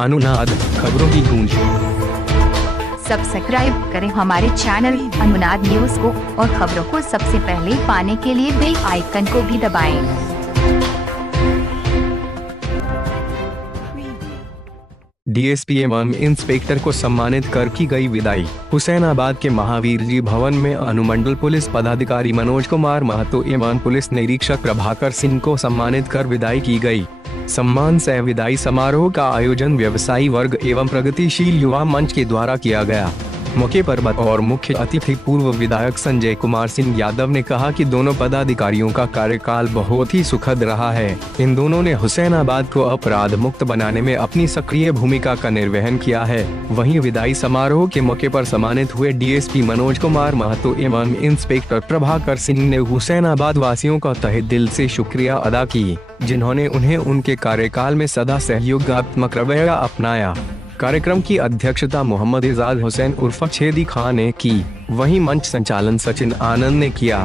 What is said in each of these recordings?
अनुनाद खबरों की गूंज। सब्सक्राइब करें हमारे चैनल अनुनाद न्यूज को और खबरों को सबसे पहले पाने के लिए बेल आइकन को भी दबाएं। डीएसपी एवं इंस्पेक्टर को सम्मानित कर की गई विदाई। हुसैनाबाद के महावीर जी भवन में अनुमंडल पुलिस पदाधिकारी मनोज कुमार महतो एवं पुलिस निरीक्षक प्रभाकर सिंह को सम्मानित कर विदाई की गई। सम्मान सह विदाई समारोह का आयोजन व्यवसायी वर्ग एवं प्रगतिशील युवा मंच के द्वारा किया गया। मौके पर और मुख्य अतिथि पूर्व विधायक संजय कुमार सिंह यादव ने कहा कि दोनों पदाधिकारियों का कार्यकाल बहुत ही सुखद रहा है। इन दोनों ने हुसैनाबाद को अपराध मुक्त बनाने में अपनी सक्रिय भूमिका का निर्वहन किया है। वहीं विदाई समारोह के मौके पर सम्मानित हुए डीएसपी मनोज कुमार महतो एवं इंस्पेक्टर प्रभाकर सिंह ने हुसैनाबाद वासियों का तहे दिल से शुक्रिया अदा की, जिन्होंने उन्हें उनके कार्यकाल में सदा सहयोगात्मक रवैया अपनाया। कार्यक्रम की अध्यक्षता मोहम्मद एजाज हुसैन उर्फ छेदी खान ने की। वहीं मंच संचालन सचिन आनंद ने किया।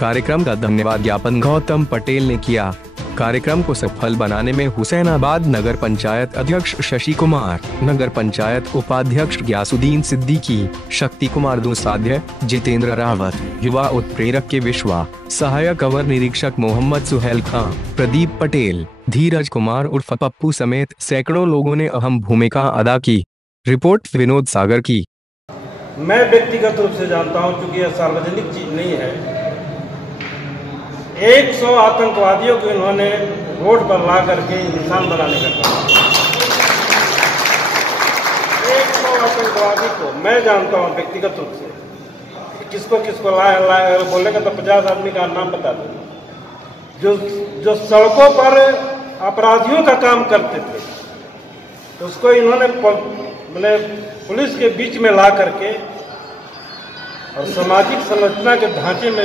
कार्यक्रम का धन्यवाद ज्ञापन गौतम पटेल ने किया। कार्यक्रम को सफल बनाने में हुसैनाबाद नगर पंचायत अध्यक्ष शशि कुमार, नगर पंचायत उपाध्यक्ष ग्यासुद्दीन सिद्दीकी, शक्ति कुमार दोसाध्य, जितेंद्र रावत, युवा उत्प्रेरक के विश्वा, सहायक अवर निरीक्षक मोहम्मद सुहेल खां, प्रदीप पटेल, धीरज कुमार उर्फ पप्पू समेत सैकड़ों लोगों ने अहम भूमिका अदा की। रिपोर्ट विनोद सागर की। मैं व्यक्तिगत रूप से जानता हूं, क्योंकि यह सार्वजनिक चीज नहीं है। 100 आतंकवादियों को इन्होंने रोड पर ला करके इंसान बनाने का काम। 100 आतंकवादी को मैं जानता हूं व्यक्तिगत रूप से। किसको किसको लाए बोलेगा तो 50 आदमी का नाम बता दूंगा। जो सड़कों पर अपराधियों का काम करते थे, उसको इन्होंने पुलिस के बीच में ला करके और सामाजिक संरचना के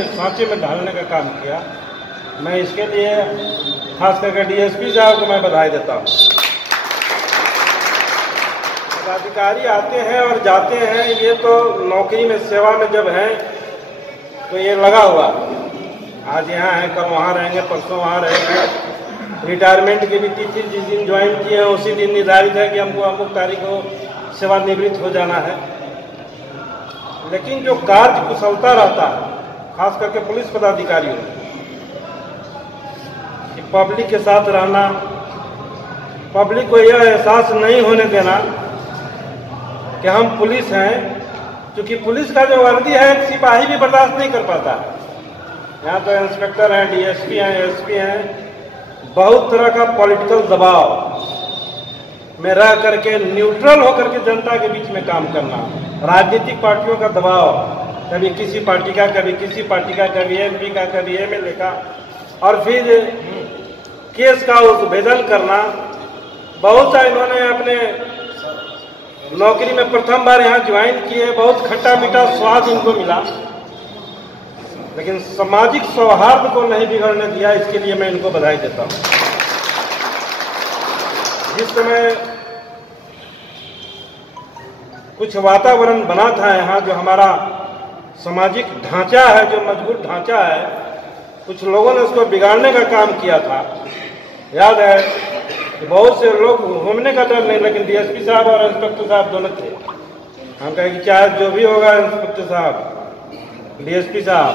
सांचे में ढालने का काम किया। मैं इसके लिए खास करके डीएसपी साहब को मैं बधाई देता हूँ। पदाधिकारी आते हैं और जाते हैं, ये तो नौकरी में सेवा में जब हैं तो ये लगा हुआ, आज यहाँ है कल वहाँ रहेंगे, परसों वहाँ रहेंगे। रिटायरमेंट की भी तिथि जिस दिन ज्वाइन किए हैं उसी दिन निर्धारित है कि हमको अमुक तारीख को सेवानिवृत्त हो जाना है। लेकिन जो कार्य कुशलता रहता है, खास करके पुलिस पदाधिकारियों, कि पब्लिक के साथ रहना, पब्लिक को यह एहसास नहीं होने देना कि हम पुलिस हैं, क्योंकि पुलिस का जो वर्दी है एक सिपाही भी बर्दाश्त नहीं कर पाता। यहाँ तो इंस्पेक्टर हैं, डीएसपी हैं, एसपी हैं, बहुत तरह का पॉलिटिकल दबाव में रह करके न्यूट्रल होकर के जनता के बीच में काम करना, राजनीतिक पार्टियों का दबाव, कभी किसी पार्टी का, कभी किसी पार्टी का, कभी एमपी का, कभी एमएलए का, और फिर केस का उद्भेदन करना। बहुत सा इन्होंने अपने नौकरी में प्रथम बार यहाँ ज्वाइन किए, बहुत खट्टा मीठा स्वाद इनको मिला, लेकिन सामाजिक सौहार्द को नहीं बिगड़ने दिया। इसके लिए मैं इनको बधाई देता हूँ। जिस समय कुछ वातावरण बना था यहाँ, जो हमारा सामाजिक ढांचा है, जो मजबूत ढांचा है, कुछ लोगों ने उसको बिगाड़ने का काम किया था। याद है कि बहुत से लोग घूमने का डर नहीं, लेकिन डीएसपी साहब और इंस्पेक्टर साहब दोनों थे। हम कहें कि चाहे जो भी होगा, इंस्पेक्टर साहब, डीएसपी साहब,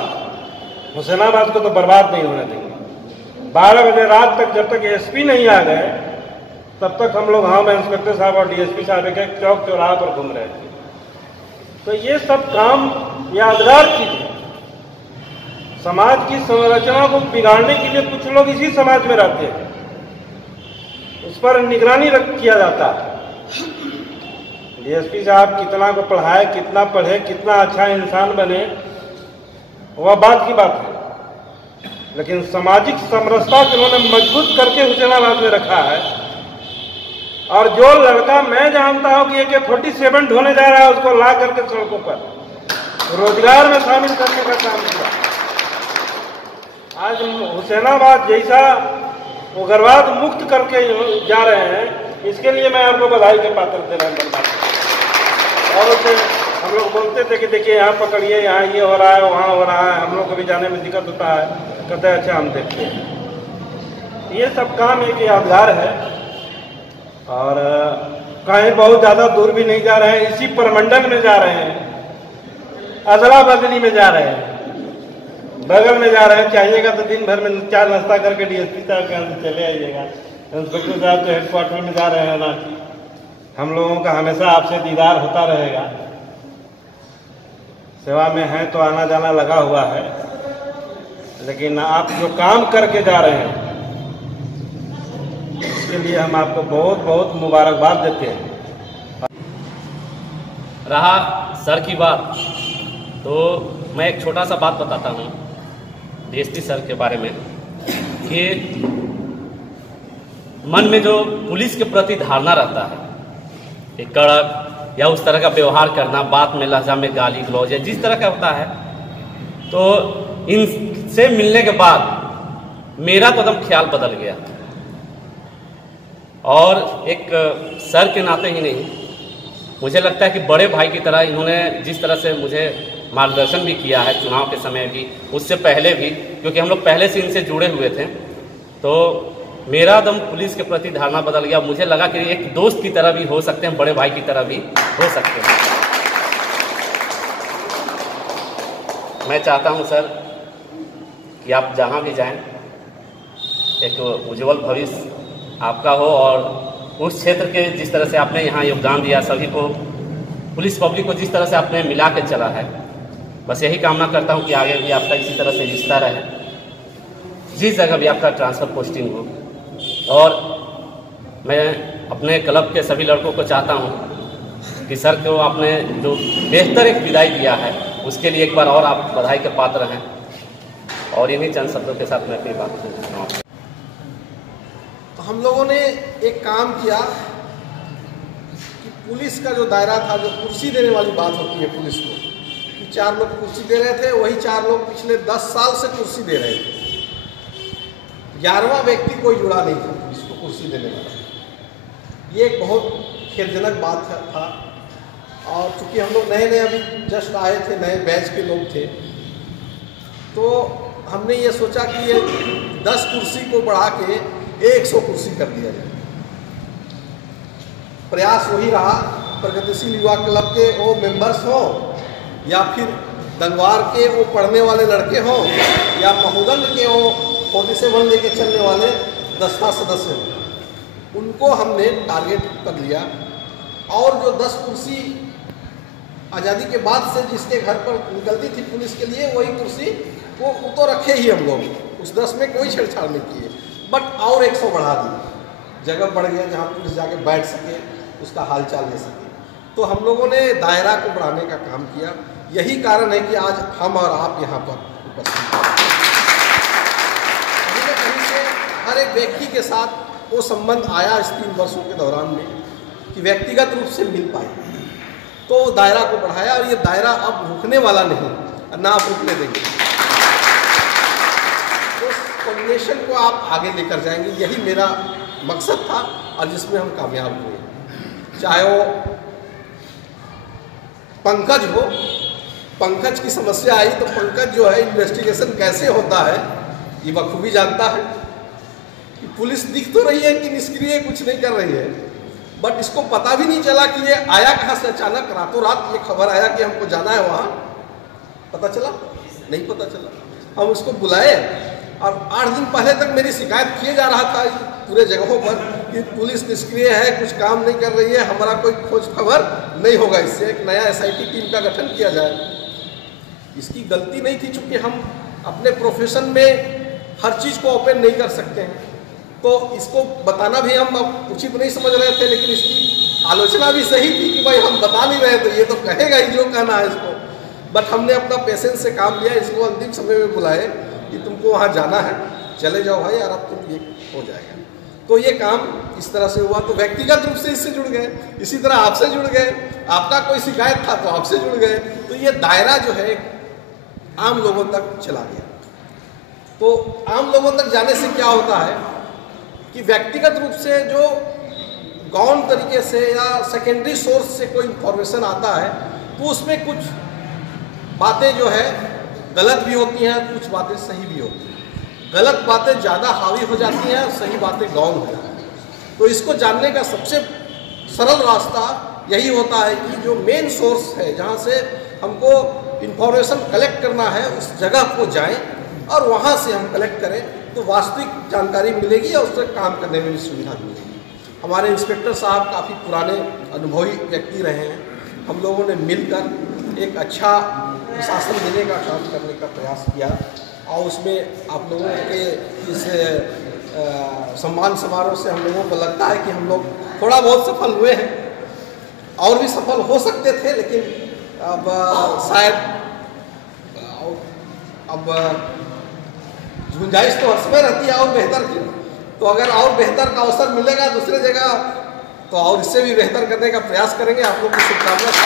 हुसैनाबाद को तो बर्बाद नहीं होने देंगे। 12 बजे रात तक जब तक एसपी नहीं आ गए, तब तक हम लोग, हम इंस्पेक्टर साहब और डीएसपी साहब एक चौक चौराहा पर घूम रहे थे। तो ये सब काम यादगार चीज है। समाज की संरचना को बिगाड़ने के लिए कुछ लोग इसी समाज में रहते हैं, उस पर निगरानी किया जाता है। डीएसपी साहब कितना को पढ़ाए, कितना पढ़े, कितना अच्छा इंसान बने, वह बात की बात है। लेकिन सामाजिक समरसता को उन्होंने मजबूत करके हुसैनाबाद में रखा है। और जो लड़का मैं जानता हूं कि AK-47 ढोने जा रहा है, उसको ला करके सड़कों पर रोजगार में शामिल करने का काम किया। आज हुसैनाबाद जैसा उग्रवाद मुक्त करके जा रहे हैं, इसके लिए मैं आपको बधाई के पात्र दे रहा हूं। और उसे हम लोग बोलते थे कि देखिए यहाँ पकड़िए, यहाँ ये हो रहा है, वहाँ हो रहा है, हम लोग को भी जाने में दिक्कत होता है। कहते हैं अच्छा हम देखते हैं। ये सब काम एक यादगार है। और कहीं बहुत ज़्यादा दूर भी नहीं जा रहे हैं, इसी प्रमंडल में जा रहे हैं, अदला बदली में जा रहे हैं, बगल में जा रहे हैं। चाहिएगा तो दिन भर में 4 नाश्ता करके डीएसपी साहब के यहाँ से चले आइएगा। इंस्पेक्टर साहब तो हेडक्वार्टर में जा रहे हैं रांची। हम लोगों का हमेशा आपसे दीदार होता रहेगा। सेवा में हैं तो आना जाना लगा हुआ है, लेकिन आप जो काम करके जा रहे हैं इसके लिए हम आपको बहुत बहुत मुबारकबाद देते हैं। रहा सर की बात, तो मैं एक छोटा सा बात बताता हूँ डीएसपी सर के बारे में कि मन में जो पुलिस के प्रति धारणा रहता है कि कड़क या उस तरह का व्यवहार करना, बात में लहजा में गाली गलौज या जिस तरह का होता है, तो इनसे मिलने के बाद मेरा तो एकदम ख्याल बदल गया। और एक सर के नाते ही नहीं, मुझे लगता है कि बड़े भाई की तरह इन्होंने जिस तरह से मुझे मार्गदर्शन भी किया है चुनाव के समय भी, उससे पहले भी, क्योंकि हम लोग पहले से इनसे जुड़े हुए थे, तो मेरा दम पुलिस के प्रति धारणा बदल गया। मुझे लगा कि एक दोस्त की तरह भी हो सकते हैं, बड़े भाई की तरह भी हो सकते हैं। मैं चाहता हूं सर कि आप जहां भी जाएं एक उज्जवल भविष्य आपका हो, और उस क्षेत्र के जिस तरह से आपने यहाँ योगदान दिया, सभी को, पुलिस पब्लिक को जिस तरह से आपने मिला के चला है, बस यही कामना करता हूँ कि आगे भी आपका इसी तरह से रिश्ता रहे, जिस जगह भी आपका ट्रांसफ़र पोस्टिंग हो। और मैं अपने क्लब के सभी लड़कों को चाहता हूँ कि सर को आपने जो बेहतर एक विदाई दिया है उसके लिए एक बार और आप बधाई के पात्र हैं। और इन्हीं चंद शब्दों के साथ मैं अपनी बात को तो हम लोगों ने एक काम किया कि पुलिस का जो दायरा था, जो कुर्सी देने वाली बात होती है पुलिस को, कि 4 लोग कुर्सी दे रहे थे, वही 4 लोग पिछले 10 साल से कुर्सी दे रहे थे। 11वां व्यक्ति कोई जुड़ा नहीं था पुलिस को कुर्सी देने वाला। ये एक बहुत खेदजनक बात था। और चूँकि हम लोग नए अभी जस्ट आए थे, नए बैच के लोग थे, तो हमने ये सोचा कि ये 10 कुर्सी को बढ़ा के 100 कुर्सी कर दिया जाए। प्रयास वही रहा, प्रगतिशील युवा क्लब के वो मेंबर्स हों या फिर दंगवार के वो पढ़ने वाले लड़के हों या महोदंड के वो 47 लेके चलने वाले 10वां सदस्य हों, उनको हमने टारगेट कर लिया। और जो 10 कुर्सी आज़ादी के बाद से जिसके घर पर निकलती थी पुलिस के लिए, वही कुर्सी वो तो रखे ही हम लोग, उस 10 में कोई छेड़छाड़ नहीं किए, बट और 100 बढ़ा दी। जगह बढ़ गया जहाँ पुलिस जाके बैठ सके, उसका हालचाल ले सके। तो हम लोगों ने दायरा को बढ़ाने का काम किया। यही कारण है कि आज हम और आप यहाँ पर उपस्थित हैं। कहीं न कहीं से हर एक व्यक्ति के साथ वो संबंध आया इस 3 वर्षों के दौरान में कि व्यक्तिगत रूप से मिल पाए, तो दायरा को बढ़ाया। और ये दायरा अब रुकने वाला नहीं, ना आप रुकने देंगे, उस कोऑर्डिनेशन को आप आगे लेकर जाएंगे। यही मेरा मकसद था और जिसमें हम कामयाब हुए। चाहे वो पंकज हो, पंकज की समस्या आई तो पंकज जो है इन्वेस्टिगेशन कैसे होता है ये बखूबी जानता है कि पुलिस दिख तो रही है कि निष्क्रिय कुछ नहीं कर रही है, बट इसको पता भी नहीं चला कि ये आया कहाँ से। अचानक रातों रात ये खबर आया कि हमको जाना है वहाँ, पता चला? नहीं पता चला। हम उसको बुलाए और 8 दिन पहले तक मेरी शिकायत किए जा रहा था पूरे जगहों पर कि पुलिस निष्क्रिय है, कुछ काम नहीं कर रही है, हमारा कोई खोज खबर नहीं होगा। इससे एक नया SIT टीम का गठन किया जाए। इसकी गलती नहीं थी, चूँकि हम अपने प्रोफेशन में हर चीज़ को ओपन नहीं कर सकते हैं, तो इसको बताना भी हम अब उचित नहीं समझ रहे थे। लेकिन इसकी आलोचना भी सही थी कि भाई हम बता नहीं रहे, तो ये तो कहेगा ही जो कहना है इसको। बट हमने अपना पेशेंस से काम लिया, इसको अंतिम समय में बुलाए कि तुमको वहाँ जाना है, चले जाओ भाई, और अब तुम ये हो जाएगा। तो ये काम इस तरह से हुआ। तो व्यक्तिगत रूप से इससे जुड़ गए, इसी तरह आपसे जुड़ गए, आपका कोई शिकायत था तो आपसे जुड़ गए। तो ये दायरा जो है आम लोगों तक चला गया। तो आम लोगों तक जाने से क्या होता है कि व्यक्तिगत रूप से जो गौण तरीके से या सेकेंडरी सोर्स से कोई इंफॉर्मेशन आता है, तो उसमें कुछ बातें जो है गलत भी होती हैं, कुछ बातें सही भी होती हैं। गलत बातें ज़्यादा हावी हो जाती हैं और सही बातें गौण हो जाती हैं। तो इसको जानने का सबसे सरल रास्ता यही होता है कि जो मेन सोर्स है, जहाँ से हमको इंफॉर्मेशन कलेक्ट करना है, उस जगह को जाएं और वहाँ से हम कलेक्ट करें तो वास्तविक जानकारी मिलेगी और उससे काम करने में भी सुविधा मिलेगी। हमारे इंस्पेक्टर साहब काफ़ी पुराने अनुभवी व्यक्ति रहे हैं। हम लोगों ने मिलकर एक अच्छा प्रशासन देने का काम करने का प्रयास किया और उसमें आप लोगों के इस सम्मान समारोह से हम लोगों को लगता है कि हम लोग थोड़ा बहुत सफल हुए हैं। और भी सफल हो सकते थे, लेकिन अब शायद अब गुंजाइश तो हर समय रहती है और बेहतर की। तो अगर और बेहतर का अवसर मिलेगा दूसरे जगह तो और इससे भी बेहतर करने का प्रयास करेंगे। आप लोग की शुभकामनाएं।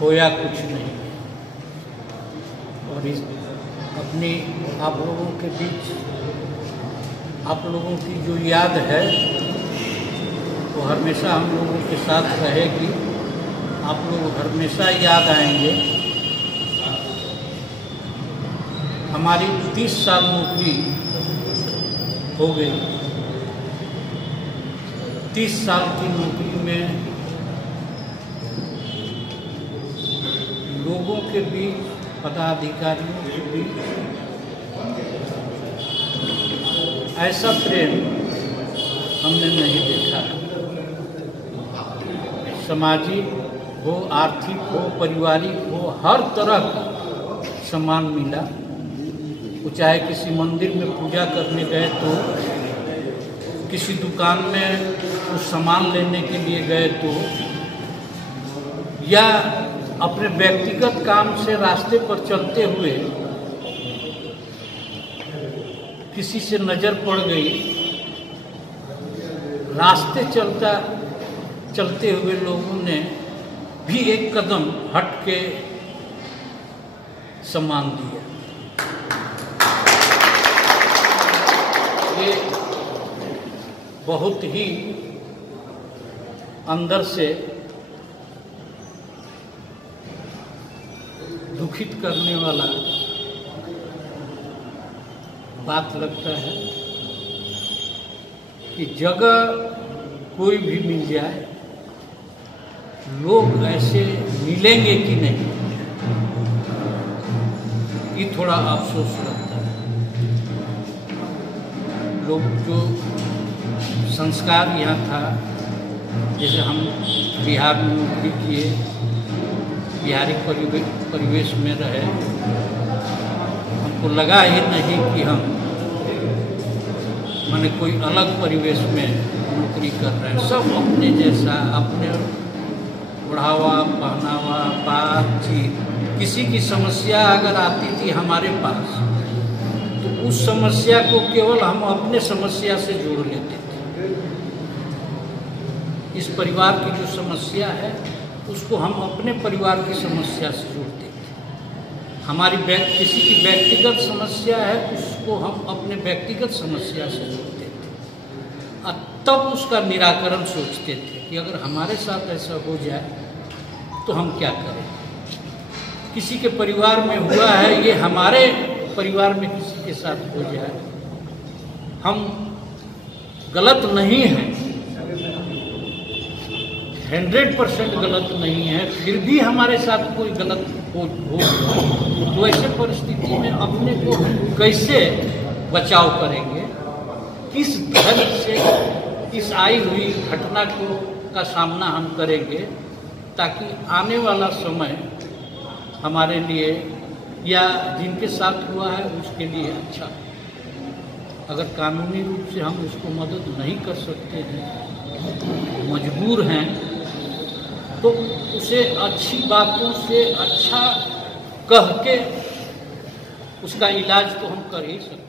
होया कुछ नहीं, और इस अपनी आप लोगों के बीच आप लोगों की जो याद है वो हमेशा हम लोगों के साथ रहेगी। आप लोग हमेशा याद आएंगे। हमारी 30 साल नौकरी हो गई। 30 साल की नौकरी में लोगों के बीच, पदाधिकारियों के बीच ऐसा प्रेम हमने नहीं देखा। सामाजिक हो, आर्थिक हो, पारिवारिक हो, हर तरह का सम्मान मिला। वो चाहे किसी मंदिर में पूजा करने गए तो, किसी दुकान में कुछ सामान लेने के लिए गए तो, या अपने व्यक्तिगत काम से रास्ते पर चलते हुए किसी से नज़र पड़ गई, रास्ते चलते हुए लोगों ने भी एक कदम हट के सम्मान दिया। ये बहुत ही अंदर से दुखित करने वाला बात लगता है कि जगह कोई भी मिल जाए, लोग ऐसे मिलेंगे कि नहीं, ये थोड़ा अफसोस लगता है। लोग जो संस्कार यहाँ था, जैसे हम बिहार में नौकरी किए, बिहारी परिवेश में रहे, हमको लगा ही नहीं कि हम माने कोई अलग परिवेश में नौकरी कर रहे हैं। सब अपने जैसा, अपने बढ़ावा, पहनावा, बातचीत। किसी की समस्या अगर आती थी हमारे पास तो उस समस्या को केवल हम अपने समस्या से जोड़ लेते थे। इस परिवार की जो समस्या है उसको हम अपने परिवार की समस्या से जोड़ते थे। हमारी किसी की व्यक्तिगत समस्या है उसको हम अपने व्यक्तिगत समस्या से जोड़ते थे। तब उसका निराकरण सोचते थे कि अगर हमारे साथ ऐसा हो जाए तो हम क्या करें। किसी के परिवार में हुआ है, ये हमारे परिवार में किसी के साथ हो जाए, हम गलत नहीं हैं, 100% गलत नहीं है, फिर भी हमारे साथ कोई गलत हो तो ऐसे परिस्थिति में अपने को कैसे बचाव करेंगे, किस ढंग से इस आई हुई घटना का सामना हम करेंगे ताकि आने वाला समय हमारे लिए या जिनके साथ हुआ है उसके लिए अच्छा। अगर कानूनी रूप से हम उसको मदद नहीं कर सकते हैं, मजबूर हैं, तो उसे अच्छी बातों से अच्छा कह के उसका इलाज तो हम कर ही सकते हैं।